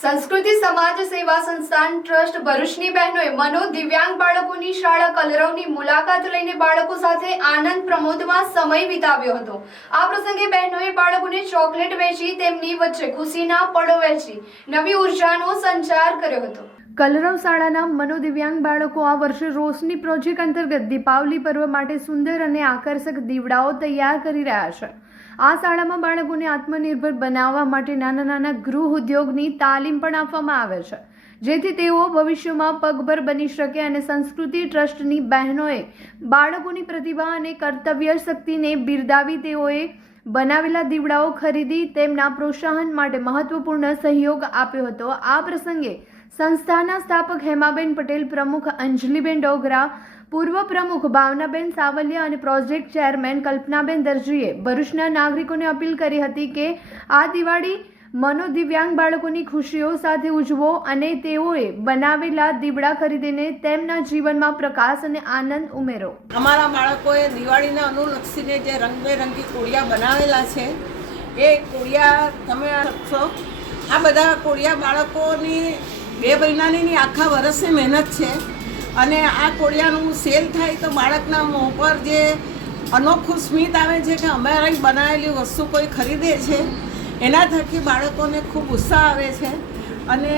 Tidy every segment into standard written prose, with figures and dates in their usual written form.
સંસ્કૃતિ સમાજ સેવા સંસ્થાન ટ્રસ્ટ ભરૂચની બહેનોએ મનોદિવ્યાંગ બાળકોની શાળા કલરવની મુલાકાત લઈને બાળકો સાથે આનંદ પ્રમોદમાં સમય વિતાવ્યો હતો। આ પ્રસંગે બહેનોએ બાળકોને ચોકલેટ વેચી તેમની વચ્ચે ખુશીના પળો વહેંચી નવી ઉર્જાનો સંચાર કર્યો હતો। કલરવ શાળાના મનોદિવ્યાંગ બાળકો આ વર્ષે રોશની પ્રોજેક્ટ અંતર્ગત દીપાવલી પર્વ માટે સુંદર અને આકર્ષક દીવડાઓ તૈયાર કરી રહ્યા છે। આ શાળામાં બાળકોને આત્મનિર્ભર બનાવવા માટે નાના નાના ગૃહ ઉદ્યોગની તાલીમ પણ આપવામાં આવે છે, જેથી તેઓ ભવિષ્યમાં પગભર બની શકે। અને સંસ્કૃતિ ટ્રસ્ટની બહેનોએ બાળકોની પ્રતિભા અને કર્તવ્ય શક્તિને બિરદાવી તેઓએ બનાવેલા દીવડાઓ ખરીદી તેમના પ્રોત્સાહન માટે મહત્વપૂર્ણ સહયોગ આપ્યો હતો। આ પ્રસંગે સંસ્થાના સ્થાપક હેમાબેન પટેલ, પ્રમુખ અંજલિબેન ડોગરા, પૂર્વ પ્રમુખ ભાવનાબેન સાવલિયા અને પ્રોજેક્ટ ચેરમેન કલ્પનાબેન દરજીએ ભરૂચના નાગરિકોને અપીલ કરી હતી કે આ દિવાળી મનોદિવ્યાંગ બાળકોની ખુશીઓ સાથે ઉજવો અને તેઓએ બનાવેલા દીવડા ખરીદીને તેમના જીવનમાં પ્રકાશ અને આનંદ ઉમેરો। અમારા બાળકોએ દિવાળીને અનુલક્ષીને જે રંગબેરંગી કોળિયા બનાવેલા છે એ કોળિયા તમે શકશો। આ બધા કોળિયા બાળકોની 2 મહિનાની આખા વર્ષની મહેનત છે અને આ કોળિયાનું સેલ થાય તો બાળકના મોં પર જે અનોખું સ્મિત આવે છે કે અમારી બનાવેલી વસ્તુ કોઈ ખરીદે છે, એના થકી બાળકોને ખૂબ ઉત્સાહ આવે છે। અને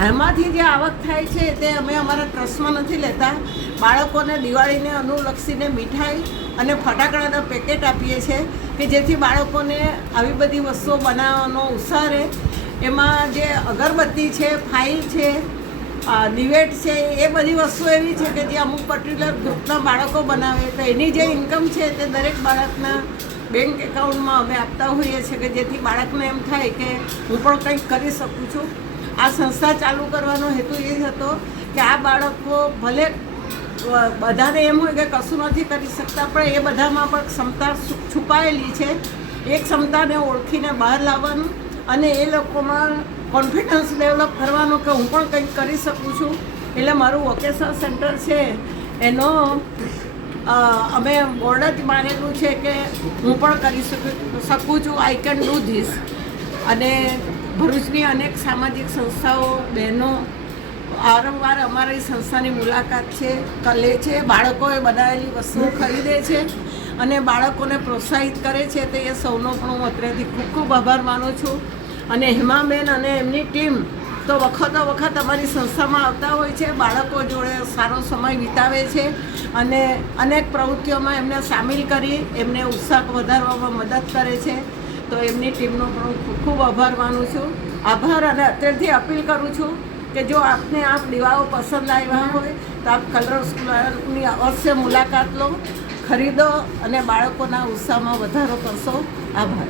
આમાંથી જે આવક થાય છે તે અમે અમારા ટ્રસ્ટમાં નથી લેતા, બાળકોને દિવાળીને અનુલક્ષીને મીઠાઈ અને ફટાકડાના પેકેટ આપીએ છીએ કે જેથી બાળકોને આવી બધી વસ્તુઓ બનાવવાનો ઉત્સાહ રહે। એમાં જે અગરબત્તી છે, ફાઇલ છે, દિવેટ છે, એ બધી વસ્તુ એવી છે કે જે અમુક પર્ટિક્યુલર ગ્રુપના બાળકો બનાવે તો એની જે ઇન્કમ છે તે દરેક બાળકના બેંક એકાઉન્ટમાં અમે આપતા હોઈએ છીએ કે જેથી બાળકને એમ થાય કે હું પણ કંઈક કરી શકું છું। આ સંસ્થા ચાલુ કરવાનો હેતુ એ હતો કે આ બાળકો ભલે બધાને એમ હોય કે કશું નથી કરી શકતા, પણ એ બધામાં પણ ક્ષમતા છુપાયેલી છે। એ ક્ષમતાને ઓળખીને બહાર લાવવાનું અને એ લોકોમાં કોન્ફિડન્સ ડેવલપ કરવાનો કે હું પણ કંઈક કરી શકું છું। એટલે મારું વોકેશનલ સેન્ટર છે એનો અમે બોર્ડ જ મારેલું છે કે હું પણ કરી શકું છું, આઈ કેન ડૂ ધીસ। અને ભરૂચની અનેક સામાજિક સંસ્થાઓ, બહેનો વારંવાર અમારી સંસ્થાની મુલાકાત લે છે, બાળકોએ બનાવેલી વસ્તુઓ ખરીદે છે અને બાળકોને પ્રોત્સાહિત કરે છે। તો એ સૌનો પણ હું અત્રેથી ખૂબ ખૂબ આભાર માનું છું। અને હેમાબેન અને એમની ટીમ તો વખતો વખત અમારી સંસ્થામાં આવતા હોય છે, બાળકો જોડે સારો સમય વિતાવે છે અને અનેક પ્રવૃત્તિઓમાં એમને સામેલ કરી એમને ઉત્સાહ વધારવામાં મદદ કરે છે। તો એમની ટીમનો પણ હું ખૂબ ખૂબ આભાર માનું છું। આભાર અને અત્યારથી અપીલ કરું છું કે જો આપને દીવાઓ પસંદ આવ્યા હોય તો આપ કલરવ સ્કૂલની અવશ્ય મુલાકાત લો, ખરીદો અને બાળકોના ઉત્સાહમાં વધારો કરશો। આભાર।